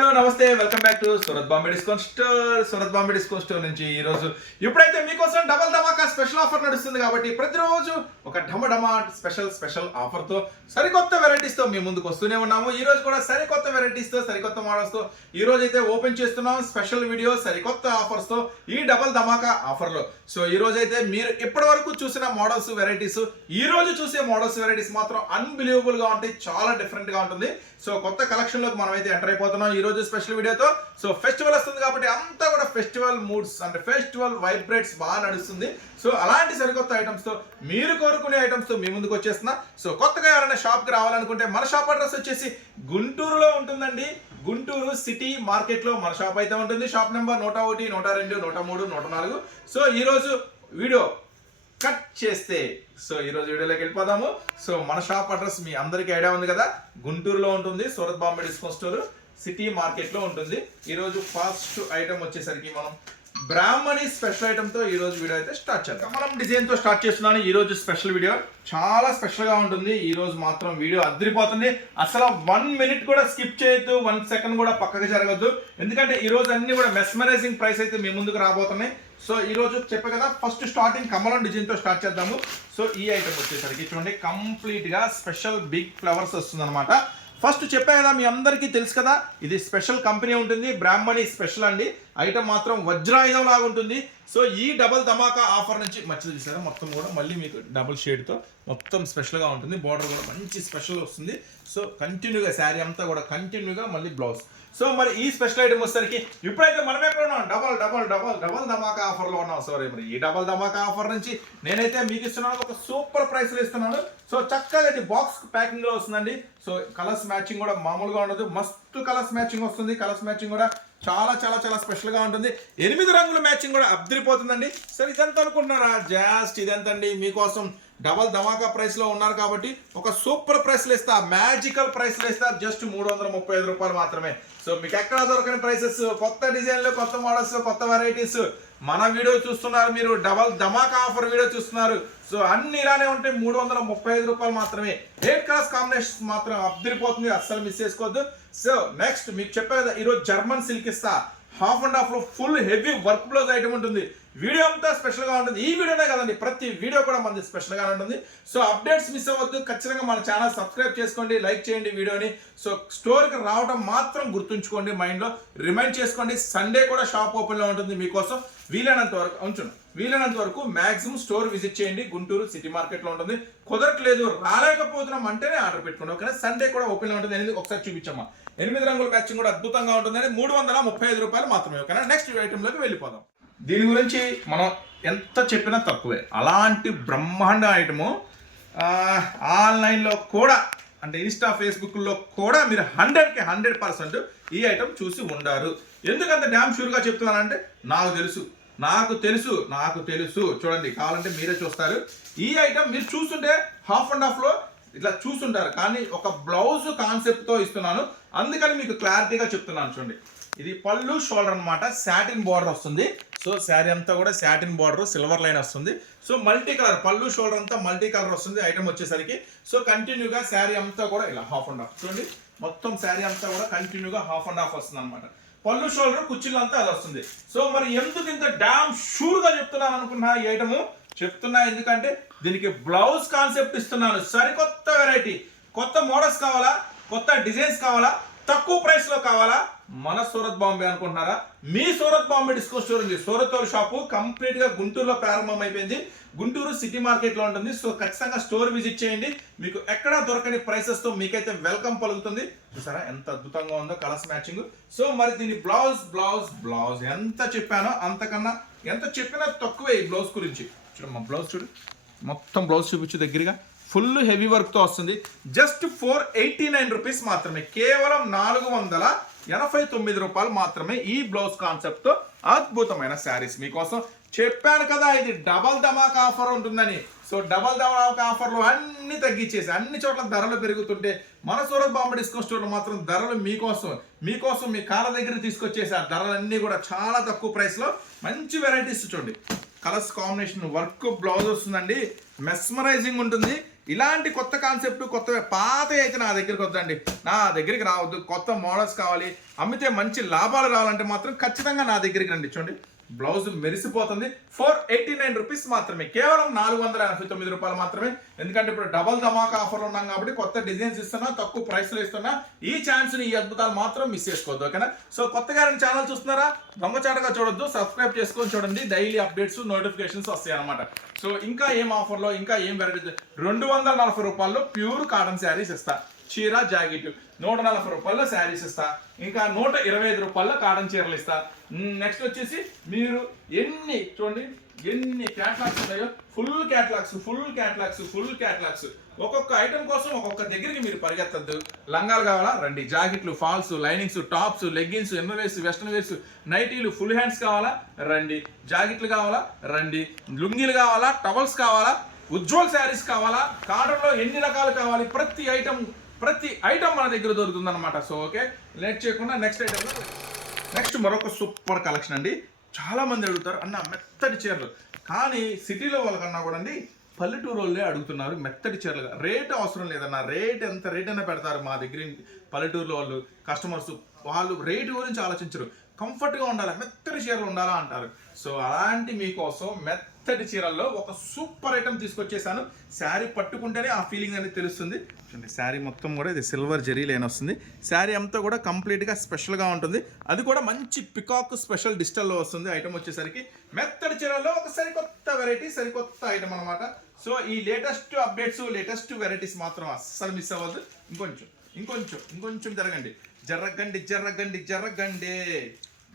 Hello namaste welcome back to Surat Bombay discount store Surat Bombay discount store నుంచి ఈ రోజు ఇప్పుడైతే మీకోసం డబల్ ధమాకా స్పెషల్ ఆఫర్ నడుస్తుంది కాబట్టి ప్రతిరోజు ఒక ఢమ ఢమా స్పెషల్ స్పెషల్ ఆఫర్తో సరికొత్త వెరైటీస్తో మీ ముందుకు వస్తూనే ఉన్నాము. ఈ రోజు కూడా సరికొత్త వెరైటీస్తో సరికొత్త మోడల్స్తో ఈ రోజు అయితే ఓపెన్ చేస్తున్నాం. స్పెషల్ వీడియో సరికొత్త ఆఫర్స్తో ఈ డబల్ ధమాకా ఆఫర్లో. సో ఈ రోజు అయితే మీరు ఇప్పటి వరకు చూసిన మోడల్స్ వెరైటీస్ ఈ రోజు చూసే మోడల్స్ వెరైటీస్ మాత్రం అన్బిలీవబుల్గా ఉంటాయి. చాలా డిఫరెంట్గా ఉంటుంది. సో కొత్త కలెక్షన్లోకి మనం అయితే ఎంటర్ అయిపోతున్నాం ఈ రోజు స్పెషల్ వీడియోతో సో ఫెస్టివల్ వస్తుంది కాబట్టి అంతా కూడా ఫెస్టివల్ మూడ్స్ అంటే ఫెస్టివల్ వైబ్రేట్స్ బాగా నడుస్తుంది. సో అలాంటి సరికొత్త ఐటమ్స్తో మీరు కోరుకునే ఐటమ్స్తో మీ ముందుకు వచ్చేస్తున్నా. సో కొత్తగా ఎవరైనా షాప్కి రావాలనుకుంటే మన షాప్ అడ్రస్ వచ్చేసి గుంటూరులో ఉంటుందండి. గుంటూరు సిటీ మార్కెట్లో మన షాప్ అయితే ఉంటుంది. షాప్ నెంబర్ నూట ఒకటి నూట రెండు నూట మూడు నూట నాలుగు. సో ఈ రోజు వీడియో కట్ చేస్తే సో ఈ రోజు వీడియోలోకి వెళ్ళిపోదాము. సో మన షాప్ అడ్రస్ మీ అందరికీ ఐడియా ఉంది కదా? గుంటూరులో ఉంటుంది Surat Bombay discount store. City మార్కెట్లో ఉంటుంది. ఈ రోజు ఫస్ట్ ఐటమ్ వచ్చేసరికి మనం బ్రాహ్మణి స్పెషల్ ఐటమ్తో ఈరోజు ఈ రోజు వీడియో అయితే స్టార్ట్ చేద్దాం. కమలం డిజైన్తో స్టార్ట్ చేస్తున్నాను. ఈ రోజు స్పెషల్ వీడియో. చాలా స్పెషల్గా ఉంటుంది. ఈ రోజు మాత్రం వీడియో అద్దరిపోతుంది అసలు వన్ మినిట్ కూడా స్కిప్ చేయొద్దు. వన్ సెకండ్ కూడా పక్కకి జరగద్దు. ఎందుకంటే ఈ రోజు అన్ని కూడా మెస్మరైజింగ్ ప్రైస్ అయితే మీ ముందుకు రాబోతున్నాయి. సో ఈ రోజు చెప్పే కదా ఫస్ట్ స్టార్టింగ్ కమలం డిజైన్తో స్టార్ట్ చేద్దాము. సో ఈ ఐటమ్ వచ్చేసరికి చూడండి కంప్లీట్గా స్పెషల్ బిగ్ ఫ్లవర్స్ వస్తుంది ఫస్ట్ చెప్పా కదా మీ అందరికీ తెలుసు కదా? ఇది స్పెషల్ కంపెనీ ఉంటుంది బ్రాహ్మణి స్పెషల్ అండి. ఐటమ్ మాత్రం వజ్రాయుధం లాగా ఉంటుంది. సో ఈ డబల్ ధమాకా ఆఫర్ నుంచి మచ్చలు చూసారా మొత్తం కూడా మళ్ళీ మీకు డబుల్ షేడ్తో మొత్తం స్పెషల్గా ఉంటుంది. బార్డర్ కూడా మంచి స్పెషల్ వస్తుంది. సో కంటిన్యూగా శారీ అంతా కూడా కంటిన్యూగా మళ్ళీ బ్లౌజ్ సో మరి ఈ స్పెషల్ ఐటమ్ వచ్చేసరికి ఇప్పుడైతే మనం ఎక్కడ ఉన్నాం డబల్ డబల్ డబల్ డబల్ ధమాకా ఆఫర్లో ఉన్నాం. సారీ మరి ఈ డబల్ ధమాకా ఆఫర్ నుంచి నేనైతే మీకు ఇస్తున్నాను. ఒక సూపర్ ప్రైస్లో ఇస్తున్నాను. సో చక్కగా ఇది బాక్స్ ప్యాకింగ్లో వస్తుందండి. సో కలర్స్ మ్యాచింగ్ కూడా మామూలుగా ఉండదు. మస్తు కలర్స్ మ్యాచింగ్ వస్తుంది. కలర్స్ మ్యాచింగ్ కూడా చాలా చాలా చాలా స్పెషల్గా ఉంటుంది. ఎనిమిది రంగుల మ్యాచింగ్ కూడా అబ్దిరిపోతుందండి సరే ఇదంతా అనుకుంటున్నారా? జాస్ట్ ఇదెంతండి. మీకోసం డబల్ ధమాకా ప్రైస్లో ఉన్నారు కాబట్టి ఒక సూపర్ ప్రైస్లో ఇస్తా మ్యాజికల్ ప్రైస్లో ఇస్తా జస్ట్ మూడు వందల ముప్పై ఐదు రూపాయలు మాత్రమే. సో మీకు ఎక్కడ దొరకని ప్రైసెస్ కొత్త డిజైన్లు కొత్త మోడల్స్ కొత్త వెరైటీస్ మన వీడియో చూస్తున్నారు మీరు డబల్ ధమాకా ఆఫర్ వీడియో చూస్తున్నారు. సో అన్ని ఇలానే ఉంటే మూడు వందల ముప్పై ఐదు రూపాయలు మాత్రమే. హెయిర్ క్రాస్ కాంబినేషన్ మాత్రం అబ్దిరిపోతుంది అస్సలు మిస్ చేసుకోవద్దు. సో నెక్స్ట్ మీకు చెప్పే కదా ఈరోజు జర్మన్ సిల్క్ ఇస్తా. హాఫ్ అండ్ హాఫ్లో full heavy work blouse item ఉంటుంది. వీడియో అంతా స్పెషల్గా ఉంటుంది. ఈ వీడియోనే కదండి ప్రతి వీడియో కూడా మనది స్పెషల్గా ఉంటుంది. సో అప్డేట్స్ మిస్ అవ్వద్దు. ఖచ్చితంగా మన ఛానల్ సబ్స్క్రైబ్ చేసుకోండి లైక్ చేయండి వీడియోని. సో స్టోర్కి రావడం మాత్రం గుర్తుంచుకోండి మైండ్లో రిమైండ్ చేసుకోండి. సండే కూడా షాప్ ఓపెన్లో ఉంటుంది మీకోసం. వీలైనంత వరకు ఉంచును వీలైనంత వరకు మాక్సిమం స్టోర్ విజిట్ చేయండి. గుంటూరు సిటీ మార్కెట్లో ఉంటుంది. కుదరట్లేదు రాలేకపోతున్నాం అంటేనే ఆర్డర్ పెట్టుకోండి. ఓకేనా? సండే కూడా ఓపెన్లో ఉంటుంది. అనేది ఒకసారి చూపించమ్మా. ఎనిమిది రంగుల మ్యాచింగ్ కూడా అద్భుతంగా ఉంటుందని మూడు వందల ముప్పై ఐదు రూపాయలు మాత్రమే. ఓకేనా? నెక్స్ట్ ఐటెంలోకి వెళ్ళిపోదాం. దీని గురించి మనం ఎంత చెప్పినా తక్కువే. అలాంటి బ్రహ్మాండ ఐటము ఆన్లైన్లో కూడా అంటే ఇన్స్టా ఫేస్బుక్లో కూడా మీరు హండ్రెడ్కి హండ్రెడ్ పర్సెంట్ ఈ ఐటమ్ చూసి ఉండారు. ఎందుకంత డ్యామ్ షూర్గా చెప్తున్నానంటే నాకు తెలుసు. నాకు తెలుసు నాకు తెలుసు. చూడండి కావాలంటే మీరే చూస్తారు. ఈ ఐటమ్ మీరు చూస్తుంటే హాఫ్ అండ్ హాఫ్లో ఇట్లా చూస్తుంటారు. కానీ ఒక బ్లౌజ్ కాన్సెప్ట్తో ఇస్తున్నాను. అందుకని మీకు క్లారిటీగా చెప్తున్నాను చూడండి. ఇది పళ్ళు షోల్డర్ అనమాట శాటిన్ బార్డర్ వస్తుంది. సో శారీ అంతా కూడా శాటిన్ బార్డర్ సిల్వర్ లైన్ వస్తుంది. సో మల్టీ కలర్ పళ్ళు షోల్డర్ అంతా మల్టీ కలర్ వస్తుంది. ఐటమ్ వచ్చేసరికి. సో కంటిన్యూగా శారీ అంతా కూడా ఇలా హాఫ్ అండ్ హాఫ్ చూడండి. మొత్తం శారీ అంతా కూడా కంటిన్యూగా హాఫ్ అండ్ హాఫ్ వస్తుంది అనమాట పళ్ళు షోల్డర్ కుర్చీలు అంతా అది వస్తుంది. సో మరి ఎందుకు ఇంత డామ్ షూర్గా చెప్తున్నాను అనుకున్నా ఈ ఐటమ్ చెప్తున్నా ఎందుకంటే దీనికి బ్లౌజ్ కాన్సెప్ట్ ఇస్తున్నాను. సరికొత్త వెరైటీ కొత్త మోడల్స్ కావాలా? కొత్త డిజైన్స్ కావాలా? తక్కువ ప్రైస్లో కావాలా? మన సూరత్ బాంబే అనుకుంటున్నారా? మీ సూరత్ బాంబే డిస్కౌంట్ స్టోర్ ఉంది. సూరత్ వాళ్ళ షాపు కంప్లీట్గా గుంటూరులో ప్రారంభం అయిపోయింది. గుంటూరు సిటీ మార్కెట్లో ఉంటుంది. సో ఖచ్చితంగా స్టోర్ విజిట్ చేయండి. మీకు ఎక్కడా దొరకని ప్రైసెస్తో మీకైతే వెల్కమ్ పలుకుతుంది. చూసారా? ఎంత అద్భుతంగా ఉందో కలర్స్ మ్యాచింగ్ సో మరి దీని బ్లౌజ్ బ్లౌజ్ బ్లౌజ్ ఎంత చెప్పానో అంతకన్నా ఎంత చెప్పినా తక్కువే ఈ బ్లౌజ్ గురించి. చూడమ్మా బ్లౌజ్ చూడు. మొత్తం బ్లౌజ్ చూపించు దగ్గరగా. ఫుల్ హెవీ వర్క్తో వస్తుంది. Just four eighty nine rupees మాత్రమే. కేవలం నాలుగు వందల ఎనభై తొమ్మిది రూపాయలు మాత్రమే ఈ బ్లౌజ్ కాన్సెప్ట్తో అద్భుతమైన శారీస్ మీకోసం చెప్పాను కదా ఇది డబల్ ధమాక్ ఆఫర్ ఉంటుందని. సో డబల్ ధమాక్ ఆఫర్లు అన్ని తగ్గించేసి అన్ని చోట్ల ధరలు పెరుగుతుంటే మన సూరత్ బాంబే డిస్కౌంట్ స్టోర్లో మాత్రం ధరలు మీకోసం మీకోసం మీ కాళ్ళ దగ్గర తీసుకొచ్చేసి ఆ ధరలన్నీ కూడా చాలా తక్కువ ప్రైస్లో మంచి వెరైటీస్ చూడండి. కలర్స్ కాంబినేషన్ వర్క్ బ్లౌజ్ వస్తుందండి. మెస్మరైజింగ్ ఉంటుంది. ఇలాంటి కొత్త కాన్సెప్ట్ కొత్త పాత అయితే నా దగ్గరికి వద్దండి. నా దగ్గరికి రావద్దు. కొత్త మోడల్స్ కావాలి. అమ్మితే మంచి లాభాలు రావాలంటే మాత్రం ఖచ్చితంగా నా దగ్గరికి రండి. చూడండి. బ్లౌజ్ మెరిసిపోతుంది. ఫోర్ ఎయిటీ నైన్ రూపీస్ మాత్రమే. కేవలం నాలుగు వందల ఎనభై తొమ్మిది రూపాయలు మాత్రమే. ఎందుకంటే ఇప్పుడు డబల్ ధమాకా ఆఫర్లు ఉన్నాం కాబట్టి కొత్త డిజైన్స్ ఇస్తున్నా తక్కువ ప్రైస్లో ఇస్తున్నా ఈ ఛాన్స్ని ఈ అద్భుతాలు మాత్రం మిస్ చేసుకోవద్దు ఓకేనా సో కొత్తగా ఛానల్ చూస్తున్నారా? దొంగచాటగా చూడొద్దు సబ్స్క్రైబ్ చేసుకొని చూడండి. డైలీ అప్డేట్స్ నోటిఫికేషన్స్ వస్తాయి అనమాట సో ఇంకా ఏం ఆఫర్లో ఇంకా ఏం వెరైటీ రెండు వందల నలభై రూపాయల్లో ప్యూర్ కాటన్ శారీస్ ఇస్తా. చీర జాకెట్ నూట నలభై రూపాయల్లో శారీస్ ఇస్తా. ఇంకా నూట ఇరవై ఐదు రూపాయల్లో కాటన్ చీరలు ఇస్తా. నెక్స్ట్ వచ్చేసి మీరు ఎన్ని చూడండి ఎన్ని క్యాటలాగ్స్ ఉన్నాయో full catalogues full catalogues full catalogues ఒక్కొక్క ఐటమ్ కోసం ఒక్కొక్క దగ్గరికి మీరు పరిగెత్తద్దు. లంగాలు కావాలా? రండి. జాకెట్లు ఫాల్స్ లైనింగ్స్ టాప్స్ లెగ్గిన్స్ ఎన్నవేస్ వెస్టర్న్ వేర్స్ నైటీలు ఫుల్ హ్యాండ్స్ కావాలా? రండి. జాకెట్లు కావాలా? రండి. లుంగీలు కావాలా? టవల్స్ కావాలా? ఉజ్వల్ శారీస్ కావాలా? కాటన్లో ఎన్ని రకాలు కావాలి? ప్రతి ఐటమ్ ప్రతి ఐటమ్ మన దగ్గర దొరుకుతుంది అనమాట సో ఓకే లేట్ చేయకుండా నెక్స్ట్ ఐటమ్ నెక్స్ట్ మరొక సూపర్ కలెక్షన్ అండి. చాలా మంది అడుగుతారు అన్న మెత్తటి చీరలు. కానీ సిటీలో వాళ్ళకన్నా కూడా అండి పల్లెటూరు వాళ్ళే అడుగుతున్నారు మెత్తటి చీరలు. రేట్ అవసరం లేదన్న రేట్ ఎంత రేట్ అయినా పెడతారు మా దగ్గర పల్లెటూరులో వాళ్ళు కస్టమర్స్ వాళ్ళు రేటు గురించి ఆలోచించరు. కంఫర్ట్గా ఉండాలి? మెత్తటి చీరలు ఉండాలా అంటారు. సో అలాంటి మీకోసం మెత్త మెత్తటి చీరల్లో ఒక సూపర్ ఐటమ్ తీసుకొచ్చేసాను. శారీ పట్టుకుంటేనే ఆ ఫీలింగ్ అనేది తెలుస్తుంది. చూడండి శారీ మొత్తం కూడా ఇది సిల్వర్ జరీ లైన్ వస్తుంది. శారీ అంతా కూడా కంప్లీట్గా స్పెషల్గా ఉంటుంది. అది కూడా మంచి పికాక్ స్పెషల్ డిజిటల్లో వస్తుంది. ఐటమ్ వచ్చేసరికి మెత్తడి చీరల్లో ఒక సరికొత్త వెరైటీ సరికొత్త ఐటమ్ అనమాట సో ఈ లేటెస్ట్ అప్డేట్స్ లేటెస్ట్ వెరైటీస్ మాత్రం అస్సలు మిస్ అవ్వద్దు. ఇంకొంచెం ఇంకొంచెం ఇంకొంచెం జరగండి. జర్రగండి జర్రగండి జరగండి.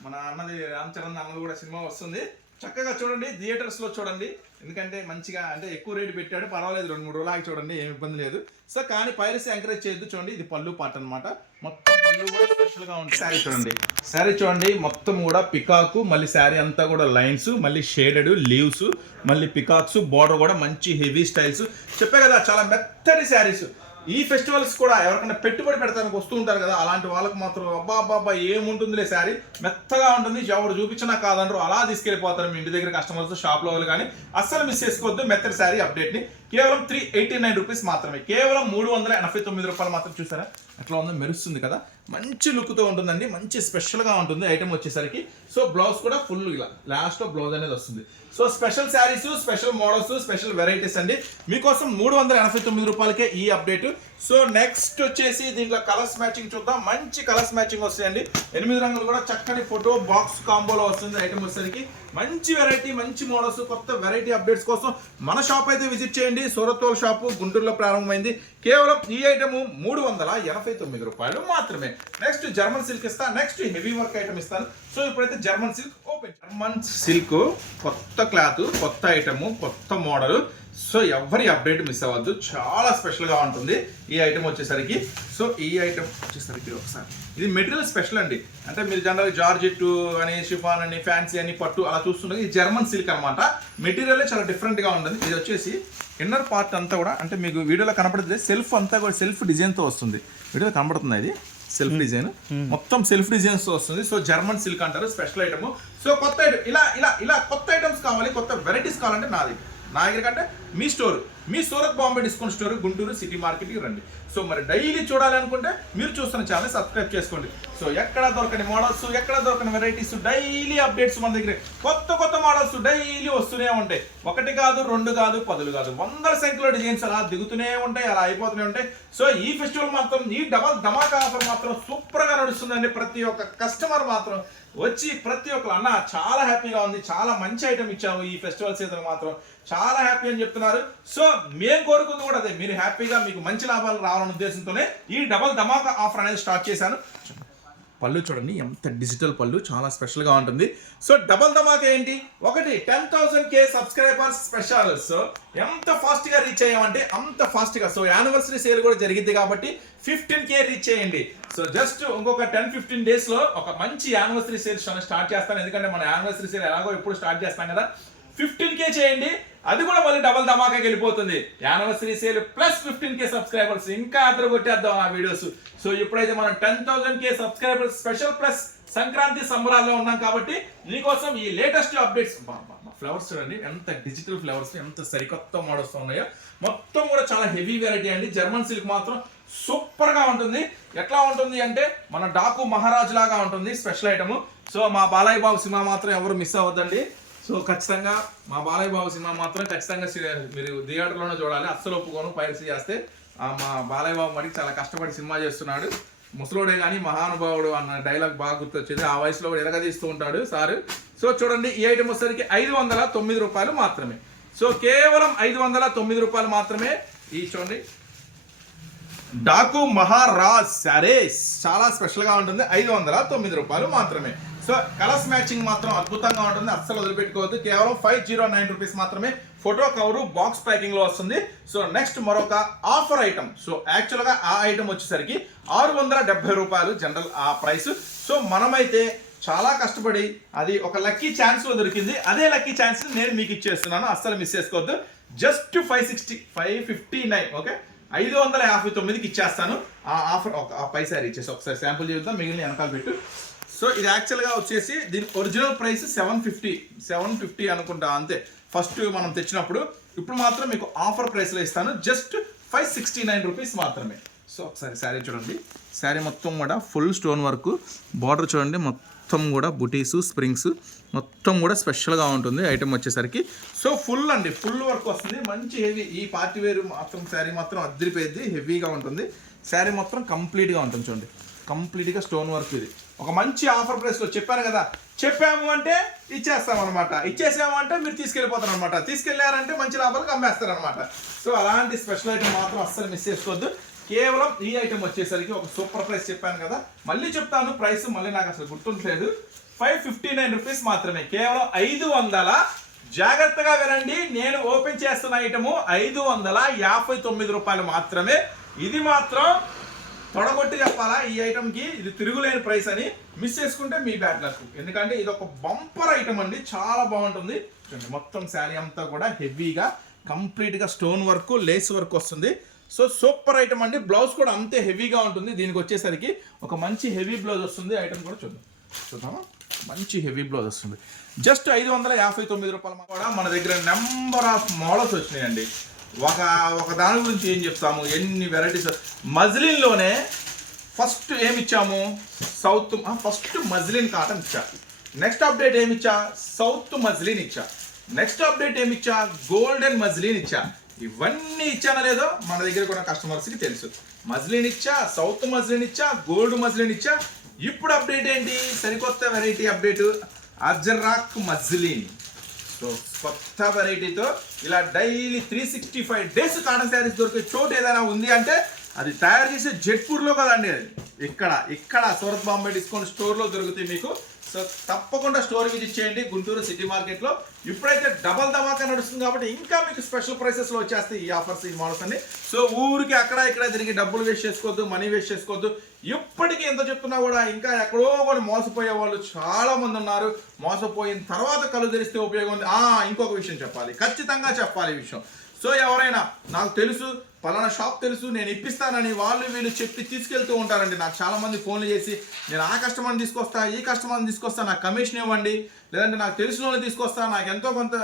మన అన్నది రామ్ చరణ్ అన్నది కూడా సినిమా వస్తుంది. చక్కగా చూడండి థియేటర్స్లో చూడండి. ఎందుకంటే మంచిగా అంటే ఎక్కువ రేటు పెట్టాడు. పర్వాలేదు రెండు మూడు రోజులు ఆగి చూడండి ఏం ఇబ్బంది లేదు. సో కానీ పైరసీ ఎంకరేజ్ చేయొద్దు. చూడండి ఇది పళ్ళు పాట అన్నమాట. మొత్తం పళ్ళు కూడా స్పెషల్గా ఉంటుంది శారీ చూడండి. శారీ చూడండి. మొత్తం కూడా పికాకు మళ్ళీ శారీ అంతా కూడా లైన్స్ మళ్ళీ షేడెడ్ లీవ్స్ మళ్ళీ పికాక్స్ బార్డర్ కూడా మంచి హెవీ స్టైల్స్ చెప్పే కదా చాలా మెత్తటి శారీస్ ఈ ఫెస్టివల్స్ కూడా ఎవరికైనా పెట్టుబడి పెడతానికి వస్తూ ఉంటారు కదా అలాంటి వాళ్ళకి మాత్రం అబ్బా అబ్బా అబ్బా ఏముంటుందిలే శారీ? మెత్తగా ఉంటుంది ఎవరు చూపించినా కాదంటారు అలా తీసుకెళ్ళిపోతారు మీ ఇంటి దగ్గర కస్టమర్స్ షాప్లో వాళ్ళు కానీ. అస్సలు మిస్ చేసుకోవద్దు మెత్తడి శారీ అప్డేట్ని కేవలం త్రీ ఎయిటీ నైన్ రూపీస్ మాత్రమే. కేవలం మూడు వందల ఎనభై తొమ్మిది రూపాయలు మాత్రం చూసారా? అట్లా ఉందో మెరుస్తుంది కదా. మంచి లుక్తో ఉంటుందండి మంచి స్పెషల్గా ఉంటుంది ఐటమ్ వచ్చేసరికి. సో బ్లౌజ్ కూడా ఫుల్ ఇలా. లాస్ట్లో బ్లౌజ్ అనేది వస్తుంది. So special saris special models special varieties అండి. మీకోసం మూడు వందల ఎనభై తొమ్మిది రూపాయలకే ఈ అప్డేట్ సో నెక్స్ట్ వచ్చేసి దీంట్లో కలర్స్ మ్యాచింగ్ చూద్దాం. మంచి కలర్స్ మ్యాచింగ్ వస్తాయండి. ఎనిమిది రంగులు కూడా చక్కని ఫోటో బాక్స్ కాంబోలో వస్తుంది ఐటమ్ వచ్చేసరికి. మంచి వెరైటీ మంచి మోడల్స్ కొత్త వెరైటీ అప్డేట్స్ కోసం మన షాప్ అయితే విజిట్ చేయండి. సూరత్తోల్ షాపు గుంటూరులో ప్రారంభమైంది. కేవలం ఈ ఐటమ్ మూడు వందల ఎనభై తొమ్మిది రూపాయలు మాత్రమే. నెక్స్ట్ జర్మన్ సిల్క్ ఇస్తాను నెక్స్ట్ హెవీ వర్క్ ఐటమ్ ఇస్తాను. సో ఇప్పుడైతే German silk open German silk కొత్త క్లాత్ కొత్త ఐటమ్ కొత్త మోడల్ సో ఎవరి అప్డేట్ మిస్ అవ్వద్దు. చాలా స్పెషల్గా ఉంటుంది ఈ ఐటమ్ వచ్చేసరికి. సో ఈ ఐటమ్ వచ్చేసరికి ఒకసారి. ఇది మెటీరియల్ స్పెషల్ అండి. అంటే మీరు జనరల్ జార్జెట్ అని షిఫాన్ అని ఫ్యాన్సీ అని పట్టు అలా చూస్తుంటే ఇది జర్మన్ సిల్క్ అనమాట మెటీరియల్ చాలా డిఫరెంట్గా ఉంటుంది. ఇది వచ్చేసి ఇన్నర్ పార్ట్ అంతా కూడా అంటే మీకు వీడియోలో కనపడుతుంది. సెల్ఫ్ అంతా కూడా సెల్ఫ్ డిజైన్తో వస్తుంది. వీడియోలో కనబడుతుంది ఇది? Self design. మొత్తం సెల్ఫ్ డిజైన్స్తో వస్తుంది. సో జర్మన్ సిల్క్ అంటారు స్పెషల్ ఐటమ్. సో కొత్త ఐటమ్ ఇలా ఇలా ఇలా కొత్త ఐటమ్స్ కావాలి కొత్త వెరైటీస్ కావాలంటే నాది. నా దగ్గర కంటే మీ స్టోర్. మీ Surat Bombay discount store Guntur city మార్కెట్కి రండి. సో మరి డైలీ చూడాలనుకుంటే మీరు చూస్తున్న ఛానల్ సబ్స్క్రైబ్ చేసుకోండి. సో ఎక్కడ దొరకని మోడల్స్ ఎక్కడ దొరకని వెరైటీస్ డైలీ అప్డేట్స్ మన దగ్గర. కొత్త కొత్త మోడల్స్ డైలీ వస్తూనే ఉంటాయి. ఒకటి కాదు రెండు కాదు పదులు కాదు. వందల సంఖ్యలో డిజైన్స్ అలా దిగుతూనే ఉంటాయి అలా అయిపోతూనే ఉంటాయి. సో ఈ ఫెస్టివల్ మాత్రం ఈ డబల్ ధమాకా ఆఫర్ మాత్రం సూపర్ నడుస్తుందండి ప్రతి ఒక్క కస్టమర్ మాత్రం వచ్చి ప్రతి ఒక్కరు అన్న చాలా హ్యాపీగా ఉంది. చాలా మంచి ఐటమ్ ఇచ్చాము ఈ ఫెస్టివల్ సీజన్ మాత్రం. చాలా హ్యాపీ అని చెప్తున్నారు. సో మేము కోరుకుంది కూడా అదే. మీరు హ్యాపీగా మీకు మంచి లాభాలు రావాలనే ఉద్దేశంతోనే ఈ డబల్ ధమాకా ఆఫర్ అనేది స్టార్ట్ చేశాను. పళ్ళు చూడండి ఎంత డిజిటల్ పళ్ళు చాలా స్పెషల్గా ఉంటుంది. సో డబల్ ధమాకా ఏంటి? ఒకటి ten thousand K subscribers special so ఎంత ఫాస్ట్గా రీచ్ అయ్యామంటే అంత ఫాస్ట్గా సో యానివర్సరీ సేల్ కూడా జరిగింది కాబట్టి ఫిఫ్టీన్ కే రీచ్ చేయండి. సో జస్ట్ ఇంకొక టెన్ ఫిఫ్టీన్ డేస్లో ఒక మంచి యానివర్సరీ సేల్ స్టార్ట్ చేస్తాను. ఎందుకంటే మన యానివర్సరీ సేల్ ఎలాగో ఎప్పుడు స్టార్ట్ చేస్తాం కదా ఫిఫ్టీన్ కే చేయండి. అది కూడా మళ్ళీ డబల్ ధమాకాకి వెళ్ళిపోతుంది. Anniversary sale plus fifteen K subscribers. ఇంకా అద్దరు కొట్టేద్దాం ఆ వీడియోస్. సో ఇప్పుడైతే మనం ten thousand K subscribers special plus Sankranti సంబరాల్లో ఉన్నాం కాబట్టి మీకోసం ఈ లేటెస్ట్ అప్డేట్స్ ఫ్లవర్స్ చూడండి. ఎంత డిజిటల్ ఫ్లవర్స్ ఎంత సరికొత్త మోడల్స్ ఉన్నాయో. మొత్తం కూడా చాలా హెవీ వెరైటీ అండి. జర్మన్ సిల్క్ మాత్రం సూపర్గా ఉంటుంది. ఎట్లా ఉంటుంది అంటే మన డాకు మహారాజ్ లాగా ఉంటుంది స్పెషల్ ఐటమ్. సో మా బాలయ్య బాబు సినిమా మాత్రం ఎవరు మిస్ అవ్వద్దండి. సో ఖచ్చితంగా మా బాలయ్య బాబు సినిమా మాత్రం ఖచ్చితంగా మీరు థియేటర్లోనే చూడాలి. అస్సలు ఒప్పుకోను. పైరసీ చేస్తే ఆ మా బాలయ్య బాబు మరి చాలా కష్టపడి సినిమా చేస్తున్నాడు. ముసలోడే కానీ మహానుభావుడు అన్న డైలాగ్ బాగా గుర్తొచ్చింది. ఆ వయసులో కూడా ఎరగదీస్తూ ఉంటాడు సారు. సో చూడండి ఈ ఐటమ్ వచ్చేసరికి ఐదు వందల తొమ్మిది రూపాయలు మాత్రమే. సో కేవలం ఐదు వందల తొమ్మిది రూపాయలు మాత్రమే ఈ చూడండి. డాకు మహారాజ్ సరే చాలా స్పెషల్గా ఉంటుంది. ఐదు వందల తొమ్మిది రూపాయలు మాత్రమే. సో కలర్స్ మ్యాచింగ్ మాత్రం అద్భుతంగా ఉంటుంది. అస్సలు వదిలిపెట్టుకోవద్దు. కేవలం ఫైవ్ జీరో నైన్ రూపీస్ మాత్రమే ఫోటో కవరు బాక్స్ ప్యాకింగ్లో వస్తుంది. సో నెక్స్ట్ మరొక ఆఫర్ ఐటమ్ సో యాక్చువల్గా ఆ ఐటమ్ వచ్చేసరికి ఆరు వందల డెబ్బై రూపాయలు జనరల్ ఆ ప్రైస్ సో మనమైతే చాలా కష్టపడి అది ఒక లక్కీ ఛాన్స్లో దొరికింది. అదే లక్కీ ఛాన్స్ నేను మీకు ఇచ్చేస్తున్నాను. అస్సలు మిస్ చేసుకోవద్దు. Just five sixty five fifty nine okay ఐదు వందల యాభై తొమ్మిదికి ఇచ్చేస్తాను. ఆ ఆఫర్ ఒక పైసారి ఇచ్చేసి ఒకసారి శాంపుల్ చూద్దాం. మిగిలిన వెనకాల పెట్టు. సో ఇది యాక్చువల్గా వచ్చేసి దీని original price seven fifty seven fifty అనుకుంటా అంతే. ఫస్ట్ మనం తెచ్చినప్పుడు ఇప్పుడు మాత్రం మీకు ఆఫర్ ప్రైస్లో ఇస్తాను. Just five sixty nine rupees మాత్రమే. సో ఒకసారి శారీ చూడండి. శారీ మొత్తం కూడా ఫుల్ స్టోన్ వర్క్ బార్డర్ చూడండి మొత్తం కూడా బుటీసు స్ప్రింగ్స్ మొత్తం కూడా స్పెషల్గా ఉంటుంది ఐటమ్ వచ్చేసరికి. సో ఫుల్ అండి. ఫుల్ వర్క్ వస్తుంది. మంచి హెవీ ఈ పార్టీ వేరు మాత్రం శారీ మాత్రం అద్దరిపోయింది హెవీగా ఉంటుంది. శారీ మొత్తం కంప్లీట్గా ఉంటుంది చూడండి. కంప్లీట్గా స్టోన్ వర్క్ ఇది. ఒక మంచి ఆఫర్ ప్రైస్లో చెప్పాను కదా. చెప్పాము అంటే ఇచ్చేస్తామన్నమాట. ఇచ్చేసాము అంటే మీరు తీసుకెళ్ళిపోతారు అనమాట తీసుకెళ్ళారంటే మంచి లాభాలకు అమ్మేస్తారనమాట సో అలాంటి స్పెషల్ ఐటమ్ మాత్రం అస్సలు మిస్ చేసుకోవద్దు. కేవలం ఈ ఐటమ్ వచ్చేసరికి ఒక సూపర్ ప్రైస్ చెప్పాను కదా. మళ్ళీ చెప్తాను ప్రైస్ మళ్ళీ నాకు అసలు గుర్తుండలేదు ఫైవ్ ఫిఫ్టీ నైన్ రూపీస్ మాత్రమే. కేవలం ఐదు వందల. జాగ్రత్తగా వినండి నేను ఓపెన్ చేస్తున్న ఐటము ఐదు వందల యాభై తొమ్మిది రూపాయలు మాత్రమే. ఇది మాత్రం తొడగొట్టి చెప్పాలా? ఈ ఐటమ్కి ఇది తిరుగులేని ప్రైస్ అని మిస్ చేసుకుంటే మీ బ్యాడ్ లక్. ఎందుకంటే ఇది ఒక బంపర్ ఐటమ్ అండి. చాలా బాగుంటుంది. చూడండి మొత్తం శారీ అంతా కూడా హెవీగా కంప్లీట్గా స్టోన్ వర్క్ లేస్ వర్క్ వస్తుంది. సో సూపర్ ఐటమ్ అండి. బ్లౌజ్ కూడా అంతే హెవీగా ఉంటుంది. దీనికి వచ్చేసరికి ఒక మంచి హెవీ బ్లౌజ్ వస్తుంది. ఐటమ్ కూడా చూద్దాం. చూద్దామా? మంచి హెవీ బ్లౌజ్ వస్తుంది. జస్ట్ ఐదు వందల యాభై తొమ్మిది రూపాయలు కూడా మన దగ్గర నెంబర్ ఆఫ్ మోడల్స్ వచ్చినాయండి. ఒక ఒక దాని గురించి ఏం చెప్తాము? ఎన్ని వెరైటీస్ మజ్లిన్లోనే ఫస్ట్ ఏమి ఇచ్చాము? సౌత్ ఫస్ట్ మజ్లిన్ కాటన్ ఇచ్చా. నెక్స్ట్ అప్డేట్ ఏమి ఇచ్చా? సౌత్ మజ్లిన్ ఇచ్చా. నెక్స్ట్ అప్డేట్ ఏమి ఇచ్చా? గోల్డెన్ మజ్లిన్ ఇచ్చా. ఇవన్నీ ఇచ్చానో లేదో మన దగ్గర కూడా కస్టమర్స్కి తెలుసు. మజ్లిన్ ఇచ్చా సౌత్ మజ్లిన్ ఇచ్చా గోల్డ్ మజ్లిన్ ఇచ్చా. ఇప్పుడు అప్డేట్ ఏంటి? సరికొత్త variety update ajrakh muslin. So కొత్త వెరైటీతో ఇలా daily three sixty five days cotton saris దొరికే చోటు ఏదైనా ఉంది అంటే అది తయారు చేసే జైపూర్లో కదండి అది. ఇక్కడ ఇక్కడ సూరత్ బాంబే డిస్కౌంట్ స్టోర్లో దొరుకుతాయి మీకు. సో తప్పకుండా స్టోర్ విజిట్ చేయండి గుంటూరు సిటీ మార్కెట్లో. ఇప్పుడైతే డబల్ ధమాకా నడుస్తుంది కాబట్టి ఇంకా మీకు స్పెషల్ ప్రైసెస్లో వచ్చేస్తాయి ఈ ఆఫర్స్ ఈ మోడల్స్ అన్ని. సో ఊరికి అక్కడ ఇక్కడ తిరిగి డబ్బులు వేస్ట్ చేసుకోవద్దు మనీ వేస్ట్ చేసుకోవద్దు. ఇప్పటికీ ఎంత చెప్తున్నా కూడా ఇంకా ఎక్కడో కూడా మోసపోయే వాళ్ళు చాలా మంది ఉన్నారు. మోసపోయిన తర్వాత కళ్ళు తెరిస్తే ఉపయోగం ఉంది. ఆ ఇంకొక విషయం చెప్పాలి. ఖచ్చితంగా చెప్పాలి ఈ విషయం. సో ఎవరైనా నాకు తెలుసు పలానా షాప్ తెలుసు నేను ఇప్పిస్తానని వాళ్ళు వీళ్ళు చెప్పి తీసుకెళ్తూ ఉంటారండి. నాకు చాలామంది ఫోన్లు చేసి నేను ఆ కస్టమర్ని తీసుకొస్తా ఈ కస్టమర్ని తీసుకొస్తా నాకు కమిషన్ ఇవ్వండి. లేదంటే నాకు తెలిసిన వాళ్ళు తీసుకొస్తా నాకు ఎంతో కొంత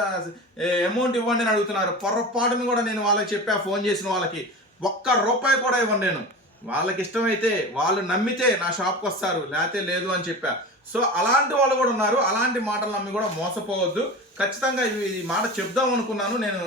అమౌంట్ ఇవ్వండి అని అడుగుతున్నారు. పొరపాటును కూడా నేను వాళ్ళకి చెప్పా ఫోన్ చేసిన వాళ్ళకి ఒక్క రూపాయి కూడా ఇవ్వను నేను. వాళ్ళకి ఇష్టమైతే వాళ్ళు నమ్మితే నా షాప్కి వస్తారు లేకపోతే లేదు అని చెప్పా. సో అలాంటి వాళ్ళు కూడా ఉన్నారు. అలాంటి మాటలు నమ్మి కూడా మోసపోవద్దు. ఖచ్చితంగా ఇవి ఈ మాట చెప్దాం అనుకున్నాను. నేను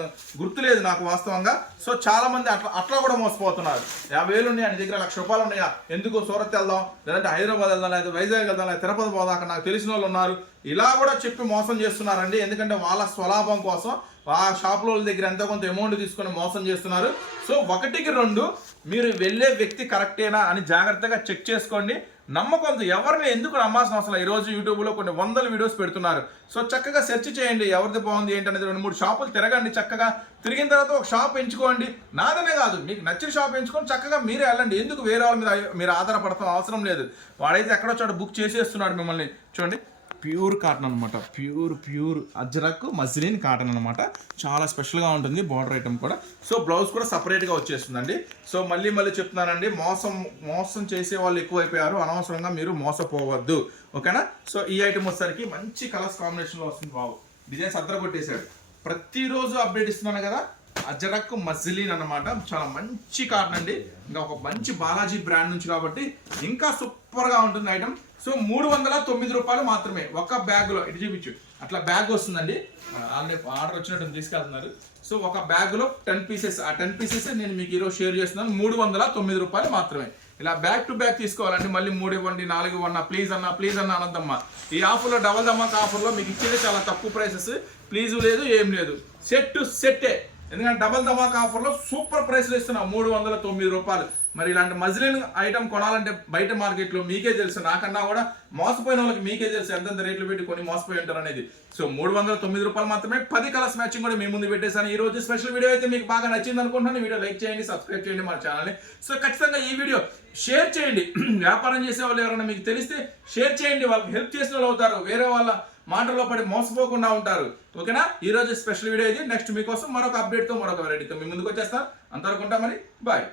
గుర్తులేదు నాకు వాస్తవంగా. సో చాలా మంది అట్లా అట్లా కూడా మోసపోతున్నారు. యాభై వేలు ఉన్నాయా నీ దగ్గర లక్ష రూపాయలు ఉన్నాయా? ఎందుకు సూరత్ వెళ్దాం లేదంటే హైదరాబాద్ వెళ్దాం లేదా వైజాగ్ వెళ్దాం లేదా తిరుపతి పోదాక నాకు తెలిసిన వాళ్ళు ఉన్నారు. ఇలా కూడా చెప్పి మోసం చేస్తున్నారండి. ఎందుకంటే వాళ్ళ స్వలాభం కోసం ఆ షాప్లో దగ్గర ఎంతో కొంత అమౌంట్ తీసుకొని మోసం చేస్తున్నారు. సో ఒకటికి రెండు మీరు వెళ్ళే వ్యక్తి కరెక్టేనా అని జాగ్రత్తగా చెక్ చేసుకోండి. నమ్మకంతో ఎవరిని ఎందుకు నమ్మాల్సిన అవసరం ఈరోజు ఈ రోజు యూట్యూబ్లో కొన్ని వందల వీడియోస్ పెడుతున్నారు. సో చక్కగా సెర్చ్ చేయండి ఎవరిది బాగుంది ఏంటనేది రెండు మూడు షాపులు తిరగండి చక్కగా. తిరిగిన తర్వాత ఒక షాప్ ఎంచుకోండి. నాదనే కాదు మీకు నచ్చిన షాప్ ఎంచుకొని చక్కగా మీరే వెళ్ళండి. ఎందుకు వేరే వాళ్ళ మీద మీరు ఆధారపడతాం అవసరం లేదు. వాడైతే ఎక్కడో చోట బుక్ చేసేస్తున్నాడు మిమ్మల్ని. చూడండి. ప్యూర్ కాటన్ అనమాట pure pure ajrakh muslin cotton అనమాట చాలా స్పెషల్గా ఉంటుంది బార్డర్ ఐటమ్ కూడా. సో బ్లౌజ్ కూడా సపరేట్గా వచ్చేస్తుందండి. సో మళ్ళీ మళ్ళీ చెప్తున్నానండి మోసం మోసం చేసే వాళ్ళు ఎక్కువైపోయారు. అనవసరంగా మీరు మోసపోవద్దు. ఓకేనా? సో ఈ ఐటమ్ వచ్చేసరికి మంచి కలర్స్ కాంబినేషన్లో వస్తుంది బాబు. డిజైన్స్ అద్దర కొట్టేశాడు ప్రతిరోజు అప్డేట్ ఇస్తున్నాను కదా అజరక్ మజిలీన్ అన్నమాట. చాలా మంచి కార్న్ అండి. ఇంకా ఒక మంచి బాలాజీ బ్రాండ్ నుంచి కాబట్టి ఇంకా సూపర్గా ఉంటుంది ఐటమ్. సో మూడు వందల తొమ్మిది రూపాయలు మాత్రమే ఒక బ్యాగ్లో. ఇటు చూపించు. అట్లా బ్యాగ్ వస్తుందండి. ఆల్రెడీ ఆర్డర్ వచ్చినట్టు తీసుకెళ్తున్నారు. సో ఒక బ్యాగ్లో టెన్ పీసెస్. ఆ టెన్ పీసెస్ నేను మీకు ఈరోజు షేర్ చేస్తున్నాను. మూడు వందల తొమ్మిది రూపాయలు మాత్రమే. ఇలా బ్యాక్ టు బ్యాక్ తీసుకోవాలంటే మళ్ళీ మూడు ఇవ్వండి నాలుగు ఇవ్వన్నా ప్లీజ్ అన్న ప్లీజ్ అన్న అనద్దమ్మా. ఈ ఆఫర్లో డబల్ ధమాక్ ఆఫర్లో మీకు ఇచ్చేది చాలా తక్కువ ప్రైసెస్. ప్లీజ్ లేదు ఏం లేదు. సెట్ టు సెట్టే ఎందుకంటే డబల్ ధమాక్ ఆఫర్లో సూపర్ ప్రైస్లు ఇస్తున్నాం మూడు వందల తొమ్మిది రూపాయలు. మరి ఇలాంటి మజిలిన్ ఐటమ్ కొనాలంటే బయట మార్కెట్లో మీకే తెలుసు. నాకన్నా కూడా మోసపోయిన వాళ్ళకి మీకే తెలుసు ఎంతెంత రేట్లు పెట్టి కొన్ని మోసపోయి ఉంటారు అనేది. సో మూడు వందల తొమ్మిది రూపాయలు మాత్రమే పది కలర్స్ మ్యాచింగ్ కూడా మీ ముందు పెట్టేశాను. ఈ రోజు స్పెషల్ వీడియో అయితే మీకు బాగా నచ్చింది అనుకుంటున్నాను. వీడియో లైక్ చేయండి సబ్స్క్రైబ్ చేయండి మా ఛానల్ని సో ఖచ్చితంగా ఈ వీడియో షేర్ చేయండి. వ్యాపారం చేసే వాళ్ళు ఎవరైనా మీకు తెలిస్తే షేర్ చేయండి. వాళ్ళకి హెల్ప్ చేసిన వాళ్ళు అవుతారు. వేరే వాళ్ళ మాటల్లో పడి మోసపోకుండా ఉంటారు. ఓకేనా? ఈ రోజు స్పెషల్ వీడియో ఇది. నెక్స్ట్ మీకోసం మరొక అప్డేట్తో మరొక వెరైటీతో మీ ముందుకు వచ్చేస్తాను అంతవరకు ఉంటామని బాయ్